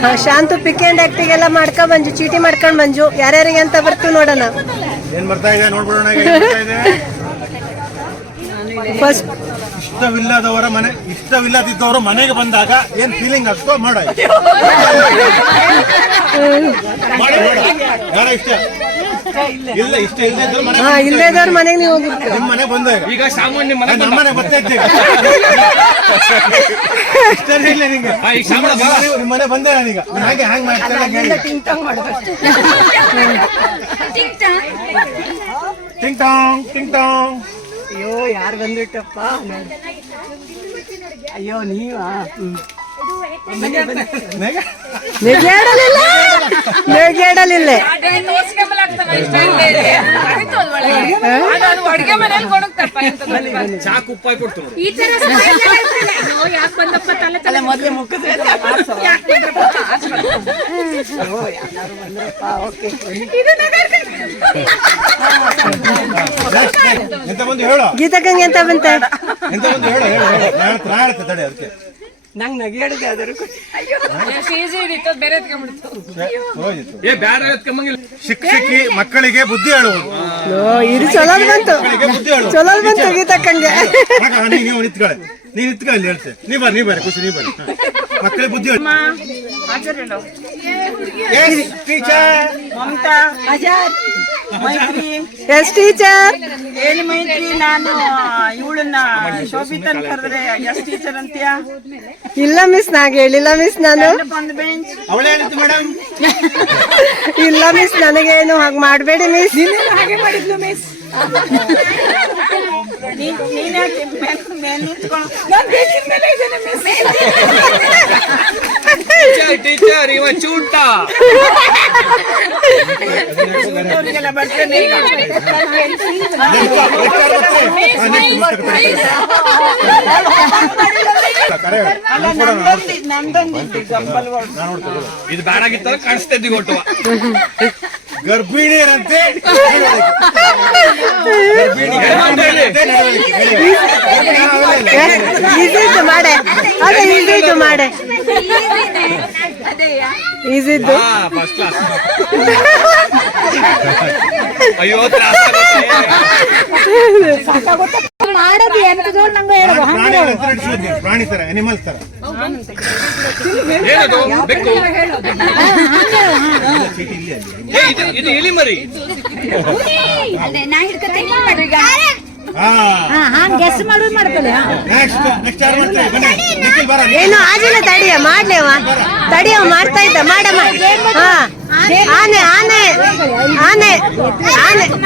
ಹಾ, Shantu pick and ಆಕ್ಟಿಗೆಲ್ಲ ಮಾಡ್ಕೊಂಡ್ ಬಂಜು ಚೀಟಿ ಮಾಡ್ಕೊಂಡ್ ಬಂಜು ಯಾರ್ಯಾರಿಗೆ ಅಂತ ಬರ್ತೀವಿ ನೋಡೋಣ. ಏನ್ ಬರ್ತಾ ಇದೆ? ನೋಡ್ಬಿಡೋಣ ಈಗ ಏನ್ ಬರ್ತಾ ಇದೆ. ಫಸ್ಟ್ ಇಷ್ಟವಿಲ್ಲದವರ ಮನೆ ಇಷ್ಟವಿಲ್ಲದಿದ್ದವರು ಮನೆಗೆ ಬಂದಾಗ ಏನ್ ಫೀಲಿಂಗ್ ಅಷ್ಟೋ ಮಾಡ ಯಾರ ಇಷ್ಟ. ಇಲ್ಲ ಇಷ್ಟ ಇಲ್ಲದಿದ್ರು ಮನೆ ಹಾ ಇಲ್ಲೇದವ್ರ ಮನೆಗೆ ನೀವು ಹೋಗಿರ್ತೀರ? ನಿಮ್ ಮನೆ ಬಂದಾಗ ಈಗ. ಸಾಮಾನ್ಯ ಮನೆ ನಮ್ಮ ಮನೆ ಬರ್ತಾ ಇದ್ದೆ ಮನೆ- ಬಂದೆ ಹಾಗೆ ಮಾಡ್ತಾರೆ ಟಿಂಗ್ ಟಾಂಗ್ ಟಿಂಗ್ ಟಾಂಗ್ ಅಯ್ಯೋ ಯಾರು ಬಂದ್ಬಿಟ್ಟಪ್ಪ? ಅಯ್ಯೋ ನೀವಾ? ನೆಗೆಡಲಿಲ್ಲ. ನೆಗೆಡಲಿಲ್ಲ. ಈ ತರ ಯಾಕ್ ಬಂದಪ್ಪ ತಲೆ ತಲೆ ಮೊದಲೇ ಮುಖದ ಗೀತಕ್ಕಂಗೆ ಎಂತ ಬಂತೆ? ಎಂತ ಬಂದು ಹೇಳು ಹೇಳು ಹೇಳು. ನಾ ಹೇಳ್ತೆ ನಾ ಹೇಳ್ತೆ ತಡೆ ಅದಕ್ಕೆ. ನಂಗೆ ಇದಿತ್ತು, ಅದು ಬೇರೆ ಏ ಬ್ಯಾಡ ಎತ್ಕೊಂಬಂಗಿಲ್ಲ. ಶಿಕ್ಷಕಿ ಮಕ್ಕಳಿಗೆ ಬುದ್ಧಿ ಹೇಳುವುದು. ಇದು ಚಲೋ ಬಂತು. ಮಕ್ಕಳಿಗೆ ಬುದ್ಧಿ ಹೇಳುವುದು. ಚಲೋದ್ ಬಂತು ಗೀತಕ್ಕಂಗೆ. ಮಗ, ನೀ- ನೀವು ನಿಂತ್ಕೊಳ್ಳಿ. ನೀ ನಿಂತ್ಕೊಳ್ಳಿ ಅಲ್ಲಿ ಹೇಳ್ತೆ. ನೀ ಬರ್ರಿ ನೀ ಬರ್ರಿ ಖುಷಿ ನೀ ಬರ್ರಿ. ಮಕ್ಕಳಿಗೆ ಬುದ್ಧಿ ಹೇಳಿ. Teacher Mamata. Maitri. Yes teacher ಏನು ಮೈತ್ರಿ ನಾನು ಇವಳನ್ನ ಶೋಭಿತನ್ ಕರೆದ್ರೆ ಎಸ್ ಟೀಚರ್ ಅಂತೀಯ? ಇಲ್ಲ ಮಿಸ್ ನಾಗೆ ಹೇಳಿಲ್ಲ ಮಿಸ್ ನಾನು. ಒಂದು ಬೆಂಚ್ ಅವಳೇ ಮೇಡಮ್ ಇಲ್ಲ ಮಿಸ್ ನನಗೇನು ಹಾಗೆ ಮಾಡಬೇಡಿ ಮಿಸ್ ಹಾಗೆ ಮಾಡಿದ್ಲು ಮಿಸ್ ನೀನ್ ನೀನ್ಯಾಕೆ ಮೇಲ್ ಮೇಲ್ ನಿಂತ್ಕೊಂಡು ಟೀಚರ್ ಟೀಚರ್ ಇವ ಚೂಟ ಇದು ಬ್ಯಾಡಾಗಿತ್ತ ಕಾಣಿಸ್ತಾ ಇದ್ದೀವಿ ಒಟ್ಟುವ ಗರ್ಭಿಣಿಯರಂತೆ ನಡವಳಿಕೆ. ಗರ್ಭಿಣಿಯರಂತೆ ನಡವಳಿಕೆ. ಹೇಳಿ. ಈಸಿ ಇದ್ದು ಮಾಡೆ ಅದೇ ಈಸಿ ಇದ್ದು ಮಾಡೆ ಈಸಿ ಇದ್ದು ಹಾ ಫಸ್ಟ್ ಕ್ಲಾಸ್ ಅಯ್ಯೋ ತ್ರಾಸ ಮಾಡೋದು ಎಂತದೋ ನಂಗೆ. ಪ್ರಾಣಿ ತರ ಅನಿಮಲ್ಸ್ ತರ. ಏನದು ಬೆಕ್ಕು. ಏ, ಇದು ಇದು ಎಲಿ ಮರಿ ಹಾ. ಹಾಂ ಗೆಸ್ ಮಾಡೋದು ಮಾಡ್ಕೊಳ್ಳಿ ನೆಕ್ಸ್ಟ್ ನೆಕ್ಸ್ಟ್ ಯಾರು ಮಾಡ್ತಾರೆ? ಬನ್ನಿ. ನಿಖಿಲ್ ಬರ ಏನು ಆಗಿಲ್ಲ ತಡಿಯ ಮಾಡ್ಲೇವ ತಡಿಯವ ಮಾಡ್ತಾ ಇದ್ದ ಮಾಡಮ್ಮ. ಹಾ. ಆನೆ ಆನೆ ಆನೆ. ಆನೆ.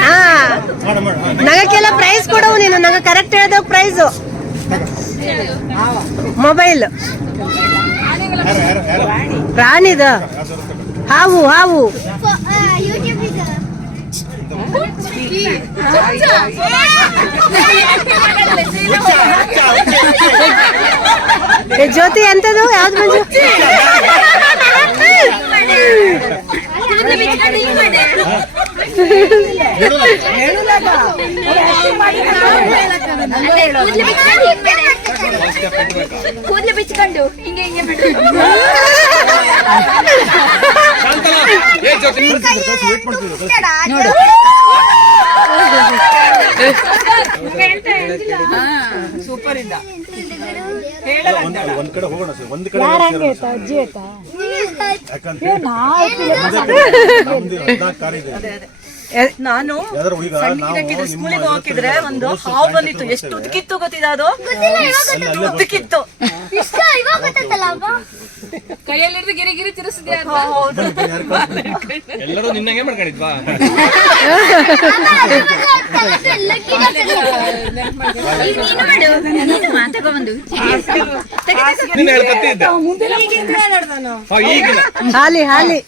ಹಾ. ನಗಕ್ಕೆಲ್ಲ ಪ್ರೈಸ್ ಕೊಡವು ನೀನು ನಂಗ ಕರೆಕ್ಟ್ ಹೇಳ್ದ ಪ್ರೈಸು ಮೊಬೈಲ್ ಪ್ರಾಣಿದ ಹಾವು ಹಾವು. ಏ, ಜ್ಯೋತಿ ಎಂತದು? ಯಾವ್ದು ಮಂಜು? ಕೂದಲು ಬಿಚ್ಕೊಂಡು ಹಿಂಗೆ ಹಿಂಗೆ ಬಿಡು ಶಾಂತಲ ಸೂಪರ್ ಇದ್ದ. ಒಂದ್ ಕಡೆ ಹೋಗೋಣ ಸರ್ ಒಂದ್ ಕಡೆ ಯಾಕಂದ್ರೆ ನಮ್ದು ಹದ್ನಾಲ್ಕು ಕಾರ್ ಇದೆ. ಎ- ನಾನು ಸ್ಕೂಲಿಗೆ ಹೋಗಿದ್ರೆ ಒಂದು ಹಾವು ಬಂದಿತ್ತು. ಎಷ್ಟು ಉದ್ಕಿತ್ತು ಗೊತ್ತಿದ ಅದು. ಉದ್ಕಿತ್ತು ಕೈಯಲ್ಲಿ ಗಿರಿ ಗಿರಿ ಕಳ್ಸ್ತಾರೆ? ಎಲ್ಲರೂ ನಿನ್ನಂಗೆ ಮಾಡ್ಕೊಂಡಿದ್ವಾ ಹಾಲಿ ಹಾಲಿ.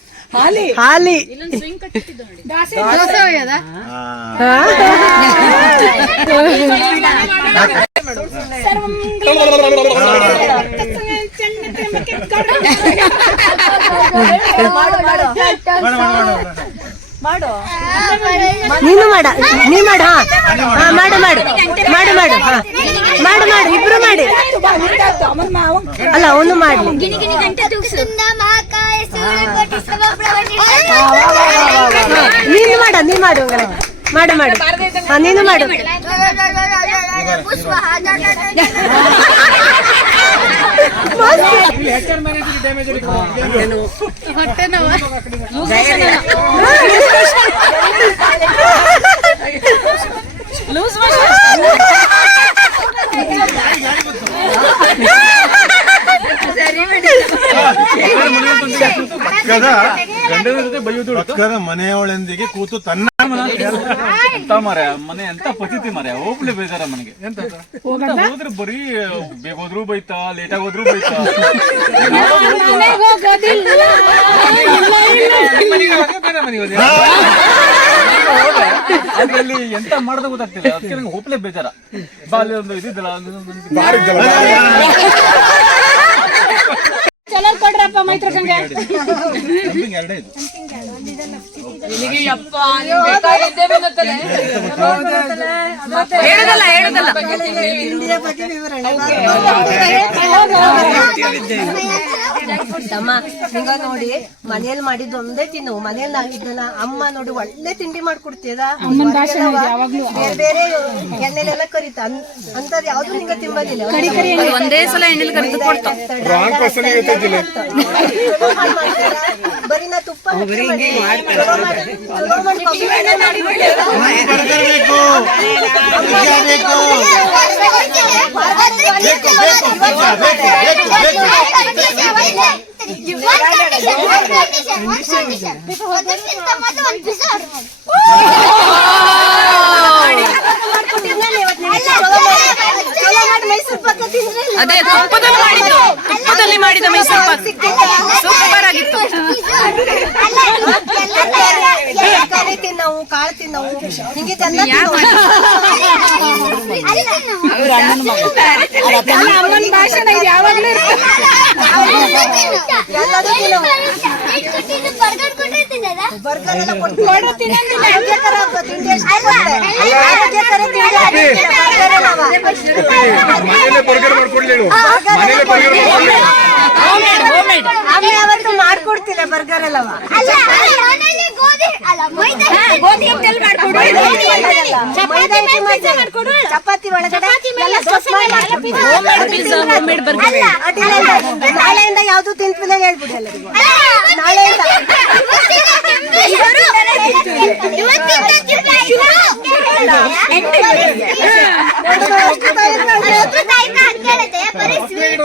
ಮಾಡು ನೀನು ಮಾಡ. ನೀ ಮಾಡ ಮಾಡು ಮಾಡು. ಮಾಡು ಮಾಡು ಮಾಡು. ಮಾಡಿ ಅಲ್ಲ ಅವನು ಮಾಡಿ ನೀನು ಮಾಡ ನೀನು ಮಾಡು ಮಾಡು ಮಾಡು ನೀನು ಮಾಡು ಲೂಸ್ ಮೋಷನ್ ಪಕ್ಕದ ಗಂಡನ ಜೊತೆ ಬೈಯೋದು ಪಕ್ಕದ ಮನೆಯವಳೊಂದಿಗೆ ಕೂತು ತನ್ನ ಎಂತ ಮರೆ ಮನೆ ಎಂತ ಪಚಿತಿ ಮರೆ ಹೋಗ್ಲಿ ಬೇಜಾರ ಮನೆಗೆ. ಎಂತ ಹೋದ್ರೆ ಬರೀ ಬೇಗ ಹೋದ್ರು ಬೈತಾ ಲೇಟ್ ಆಗಿ ಹೋದ್ರು ಬೈತಾ. ಬೇರೆ ಮನೆಗೆ ಹೋದೆ. ಹೋದೆ. ಅದ್ರಲ್ಲಿ ಎಂತ ಮಾಡೋದು ಗೊತ್ತಾಗ್ತಿಲ್ಲ. ಅದಕ್ಕೆ ನಂಗೆ ಹೋಗ್ಲೇ ಬೇಜಾರ. ಬಾಲ್ಯ ಒಂದು ಇದಿದ್ದಲ್ಲ ಮಾಡ್ರಪ್ಪ ಮೈತ್ರ ಗಂಗೆ ನಿನಗೆ ಯಪ್ಪ ಹೇಳದಲ್ಲ ಹೇಳದಲ್ಲ. ತಮ್ಮ ಹಿಂಗ ನೋಡಿ ಮನೇಲಿ ಮಾಡಿದ್ದು ಒಂದೇ ತಿನ್ನು ಮನೇಲಿ ಆಗಿದ್ದಲ್ಲ ಅಮ್ಮ ನೋಡಿ ಒಳ್ಳೆ ತಿಂಡಿ ಮಾಡ್ಕೊಡ್ತೀದ ಬೇರೆ ಬೇರೆ ಎಣ್ಣೆಲೆಲ್ಲ ಕರಿತ ಅಂತದ್ ಯಾವ್ದು ನಿಂಗ ತಿಂಬದಿಲ್ಲ ಒಂದೇ ಸಲ ಎಣ್ಣೆಲಿ ಬೇಕು ಕೊಡ್ತಾ ಬರೀ ಬೇಕು ಬೇಕು ಹಚ್ಚಿ ಒಂದು ಅದೇ ತುಪ್ಪದಲ್ಲಿ ಮಾಡಿದ್ದು ತುಪ್ಪದಲ್ಲಿ ಮಾಡಿದ ಮೈಸೂರು ಪಾಕ್ ಸೂಪರ್ ಆಗಿತ್ತು ಕರಿ ತಿನ್ನವು ಕಾಳು ತಿನ್ನವು ಹಿಂಗೆ ಭಾಷಣ ಯಾವಾಗಲೂ ಎಲ್ಲದಕ್ಕೂ ಬರ್ಗರ್ ಮಾಡ್ಕೊಡ್ತಿಲ್ಲ ಬರ್ಗರ್ ಚಪಾತಿ ಒಳಗಡೆ ನಾಳೆಯಿಂದ ಯಾವ್ದು ತಿಂತಿಲ್ಲ ಹೇಳ್ಬಿಡಿ ಎಲ್ಲರಿಗೂ. ನಾಳೆಯಿಂದ. పరిస్థితి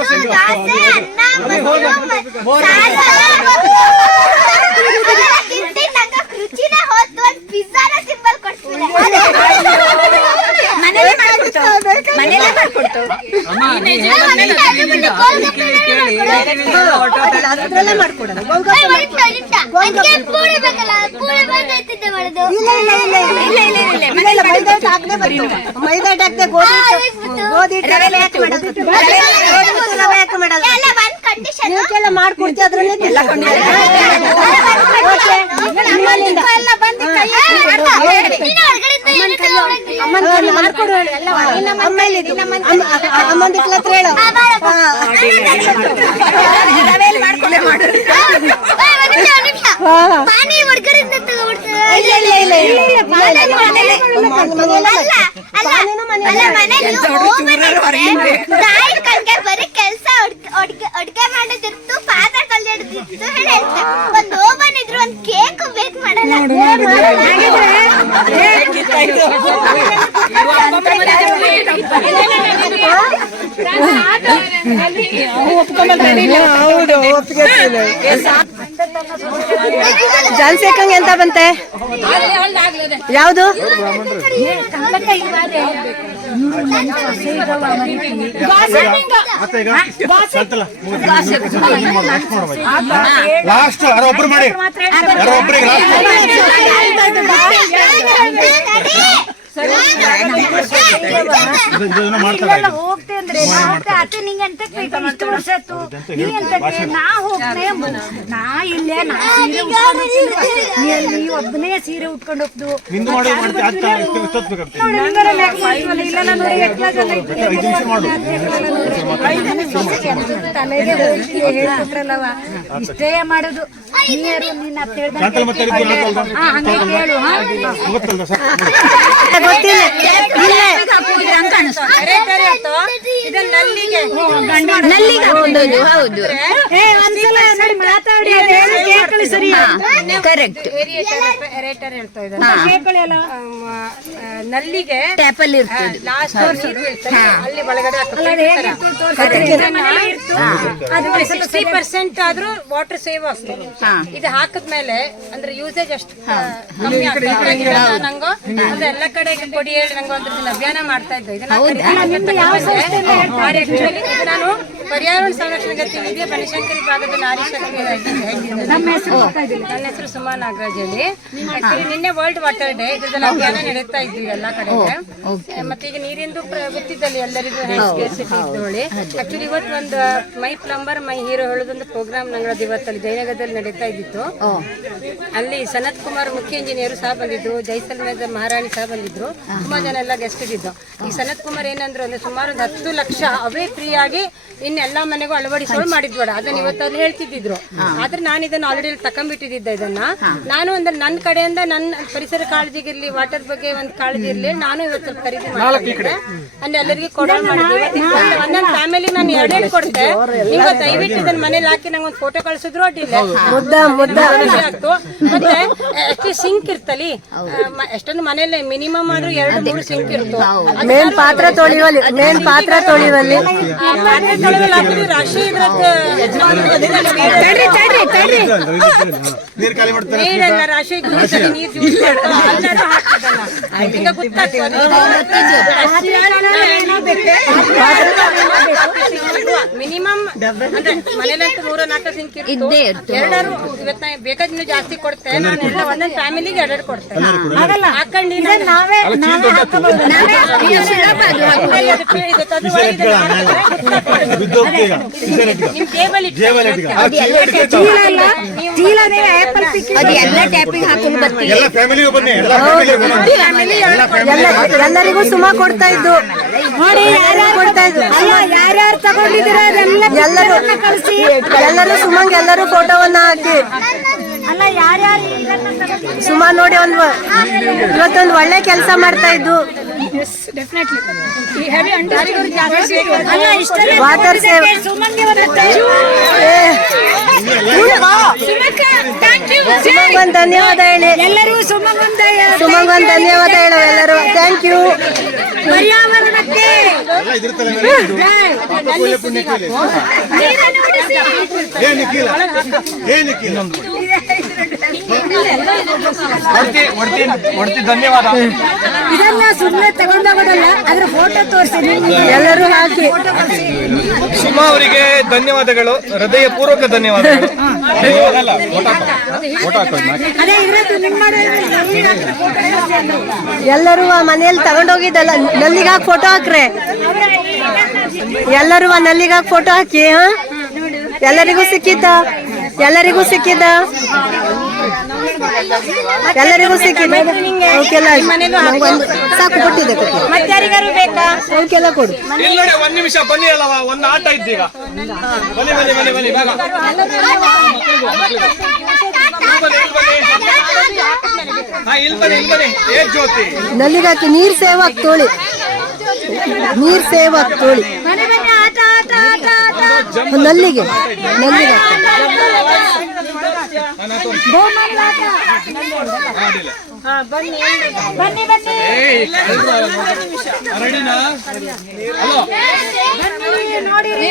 ಮೈದಾಟ ಹಾಕದೆ ಗೋಧಿ ಗೋಧಿ ರವೆ ಮಾಡೋದು ನೀವಕ್ಕೆಲ್ಲ ಮಾಡ್ಕೊಡ್ತೀವಿ ಅದ್ರಲ್ಲಿ ಅಮ್ಮಂದಿಕ್ಲ ಹತ್ರ ಹೇಳು ಇಲ್ಲ ಇಲ್ಲ ಇಲ್ಲ ಮನೆ ಕೆಲಸ ಹೌದು ಜಲ್ಸೇಕಂಗ್ ಎಂತ ಬಂತೆ ಯಾವುದು ಲಾಸ್ಟ್ ಮಾಡಿ ಒಬ್ಬನೇ ಸೀರೆ ಉಟ್ಕೊಂಡು ಹೋಗ್ದು. ತಲೆಗೆ ಹೋಗಿ ಇಷ್ಟೇ ಮಾಡುದು. ನೀರು ನಿನ್ನ ಹಂಗೆ ಕೇಳು ಗೊತ್ತಿಲ್ಲ. ಇಲ್ಲೇ. ಹೌದು ಏ ಒಂದ್ಸಲ ನೋಡಿ ಮಾತಾಡಿ ಅದ್ ಹೇಳಿ ಕೇಳ್ಕೊಳ್ಳಿ ಸರಿ. ಕರೆಕ್ಟ್ ಕೇಳ್ಕೊಳ್ಳಿ ಅಲ್ಲ. ನಲ್ಲಿಗೆ ಇರ್ತದೆ. ಲಾಸ್ಟ್ ಅಲ್ಲಿ ಒಳಗಡೆ ಅದು ಸಿಕ್ಸ್ಟಿ ಪರ್ಸೆಂಟ್ ಆದ್ರೂ ವಾಟರ್ ಸೇವ್ ಆಗ್ತದೆ. ಇದು ಹಾಕಿದ್ಮೇಲೆ ಅಂದ್ರೆ ಯೂಸೇಜ್ ಅಷ್ಟು ಕಮ್ಮಿ ಆಗ್ತದೆ. ನಂಗು. ಅಂದ್ರೆ ಎಲ್ಲ ಕಡೆ ಕೊಡಿ ಹೇಳಿ ನಂಗೆ ಒಂದು ದಿನ ಅಭಿಯಾನ ಮಾಡ್ತಾ ಇದ್ದೆ. ಇದನ್ನ ನಾನು ಪರ್ಯಾವರಣ ಸಂರಕ್ಷಣೆ ಗತಿ ವಿದ್ಯೆ ಬನಶಂಕರಿ ಭಾಗದ ನಾರಿ ಶಕ್ತಿ ನಮ್ಮ ಹೆಸರು ನನ್ನ ಹೆಸರು ಸುಮಾ ನಾಗರಾಜ್ ಹೇಳಿ. Actually ನಿನ್ನೆ ವರ್ಲ್ಡ್ ವಾಟರ್ ಡೇ ಇದನ್ನ ಅಭಿಯಾನ ನಡೀತಾ ಇದ್ವಿ ಎಲ್ಲಾ ಕಡೆ. ಮತ್ತೆ ಈಗ ನೀರಿಂದು ಗೊತ್ತಿದ್ದಲ್ಲಿ ಎಲ್ಲರಿಗೂ ಇದ್ದೋಳಿ ಆಕ್ಚುಲಿ ಇವತ್ತು ಒಂದು ಮೈ ಪ್ಲಂಬರ್ ಮೈ ಹೀರೋ ಹೇಳೋದೊಂದು ಪ್ರೋಗ್ರಾಮ್ ನಂಗಳದ್ದು ಇವತ್ತಲ್ಲಿ ಜಯನಗರದಲ್ಲಿ ನಡೀತಾ ಇದ್ದಿತ್ತು. ಅಲ್ಲಿ ಸನತ್ ಕುಮಾರ್ ಮುಖ್ಯ ಇಂಜಿನಿಯರ್ ಸಹ ಬಂದಿದ್ರು ಜೈಸಲ್ಮೇರ್ ಮಹಾರಾಣಿ ಸಹ ಬಂದಿದ್ರು ತುಂಬಾ ಜನ ಎಲ್ಲ ಗೆಸ್ಟ್ ಇದ್ದಿದ್ದು. ಈ ಸನತ್ ಕುಮಾರ್ ಏನಂದ್ರು ಅಂದ್ರೆ ಸುಮಾರು ಒಂದು ಹತ್ತು ಲಕ್ಷ ಅವೇ ಫ್ರೀ ಆಗಿ ಇನ್ನು ಎಲ್ಲಾ ಮನೆಗೂ ಅಳವಡಿಸೋಳು ಮಾಡಿದ್ಬೇಡ ಅದನ್ನ ಇವತ್ತು ಹೇಳ್ತಿದ್ದಿದ್ರು. ಹೇಳ್ತಿದ್ರು ಆದ್ರೆ ನಾನು ಇದನ್ನ ಆಲ್ರೆಡಿ ತಕೊಂಡ್ಬಿಟ್ಟಿದ್ದೆ ಇದನ್ನ. ನಾನು ಅಂದ್ರೆ ನನ್ನ ಕಡೆಯಿಂದ ನನ್ನ ಪರಿಸರ ಕಾಳಜಿಗಿರ್ಲಿ ವಾಟರ್ ಬಗ್ಗೆ ಒಂದು ಕಾಳಜಿ ಇರ್ಲಿ ನಾನು ಇವತ್ತು ಖರೀದಿ ಮಾಡ್ಕೊಂಡಿದ್ದೆ ಅಂದ್ರೆ ಎಲ್ಲರಿಗೂ ಕೊಡೋಣ ಮಾಡಿದ್ವಿ ಒಂದೊಂದು ಫ್ಯಾಮಿಲಿ ನಾನು ಎರಡೆರಡು ಕೊಡ್ತೆ ನೀವು ದಯವಿಟ್ಟು ಇದನ್ನ ಮನೇಲಿ ಹಾಕಿ ನಂಗೆ ಒಂದು ಫೋಟೋ ಕಳ್ಸಿದ್ರು ಅಡ್ಡಿಲ್ಲ. ಮತ್ತೆ ಸಿಂಕ್ ಇರ್ತಲಿ ಎಷ್ಟೊಂದು ಮನೇಲಿ ಮಿನಿಮಮ್ ಆದ್ರೂ ಎರಡು ಮೂರು ಸಿಂಕ್ ಇರ್ತು ಮೇನ್ ಪಾತ್ರೆ ತೊಳಿವಲ್ಲಿ ಮೇನ್ ಪಾತ್ರ ತೊಳಿವಲ್ಲಿ ರಾಶಿ ನೀರೆಲ್ಲ ರಾಶಿ ನೀರು ಮಿನಿಮಮ್ ಅಂದ್ರೆ ಮನೇಲಂತೂ ಮೂರ ನಾಲ್ಕು ಸಿಂಕ್ ಇದ್ದೇ ಎರಡರು ಇವತ್ತ ಬೇಕಾದ್ರೆ ಜಾಸ್ತಿ ಕೊಡ್ತೇನೆ. ನಾನು ಎಲ್ಲ ಒಂದೊಂದು ಫ್ಯಾಮಿಲಿಗೆ ಎರಡೆರಡು ಕೊಡ್ತೇನೆ. ನಾವೇ ಎಲ್ಲರಿಗೂ ಸುಮ ಕೊಡ್ತಾ ಇದ್ದು ನೋಡಿ ಯಾರ್ಯಾರು ಕೊಡ್ತಾ ಇದ್ದು ಅಲ್ಲ ಯಾರ್ಯಾರು ತಗೊಂಡಿದ್ದೀರ ಎಲ್ಲರೂ ಕಳಿಸಿ ಎಲ್ಲರೂ ಸುಮಂಗ್ ಎಲ್ಲರೂ ಫೋಟೋವನ್ನ ಹಾಕಿ ಸುಮ ನೋಡಿ ಒಂದು ಇವತ್ತೊಂದು ಒಳ್ಳೆ ಕೆಲಸ ಮಾಡ್ತಾ ಇದ್ದು. Water save. ಸುಮಂಗೆ ಒಂದು thank you. ಸುಮಂಗ್ ಒಂದು ಧನ್ಯವಾದ ಹೇಳಿ. ಎಲ್ಲರೂ ಸುಮಂಗ್ ಒಂದು ಧನ್ಯವಾದ ಹೇಳು ಎಲ್ಲರೂ. ಥ್ಯಾಂಕ್ ಯು ಪರ್ಯಾವರಣಕ್ಕೆ. ಧನ್ಯವಾದ. ಇದನ್ನ ಸುಮ್ಮನೆ ತಗೊಂಡೋಗೋದಲ್ಲ ಅದ್ರ ಫೋಟೋ ತೋರಿಸಿ ಎಲ್ಲರೂ ಹಾಕಿ. ಸುಮಾ ಅವರಿಗೆ ಧನ್ಯವಾದಗಳು ಹೃದಯ ಪೂರ್ವಕ ಧನ್ಯವಾದಗಳು ಎಲ್ಲರೂ ಆ ಮನೆಯಲ್ಲಿ ತಗೊಂಡೋಗಿದ್ದಲ್ಲ ನಲ್ಲಿಗೆ ಫೋಟೋ ಹಾಕ್ರೆ. ಎಲ್ಲರೂ ಆ ನಲ್ಲಿಗೆ ಫೋಟೋ ಹಾಕಿ ಹಾ? ಎಲ್ಲರಿಗೂ ಸಿಕ್ಕಿದ್ದ? ಎಲ್ಲರಿಗೂ ಸಿಕ್ಕಿದ್ದ? ಎಲ್ಲರಿಗೂ ಸಿಕ್ಕಿದೆ ಅವಕ್ಕೆಲ್ಲ ನಂಗೊಂದು ಸಾಕು ಕೊಟ್ಟಿದೆ ಕೊಟ್ಟು. ಮತ್ತೆ ಯಾರಿಗಾರು ಬೇಕಾ? ಅವಕ್ಕೆಲ್ಲ ಕೊಡು. ಒಂದ್ ನಿಮಿಷ ಬನ್ನಿ ಅಲ್ಲ ಒಂದ್ ಆಟ ಇದ್ದೀಗ. ಬನ್ನಿ ಬನ್ನಿ ಬನ್ನಿ ಬನ್ನಿ ಬೇಗ. ಹಾ ಇಲ್ಲಿ ಬನ್ನಿ ಇಲ್ಲಿ ಬನ್ನಿ. ಏ ಜ್ಯೋತಿ. ನಲ್ಲಿಗೆ ನೀರ್ ಸೇವ್ ಆಗ್ತೋಳಿ ತೋಳಿ. ನೀರ್ ಸೇವ್ ಆಗ್ತೋಳಿ ನಲ್ಲಿಗೆ ನಲ್ಲಿಗೆ ಹಾಕಿ. ಗೋಮಂಗ್ಲ ಆಟ ಅಡ್ಡಿಲ್ಲ ಬನ್ನಿ ಬನ್ನಿ ನೋಡಿರಿ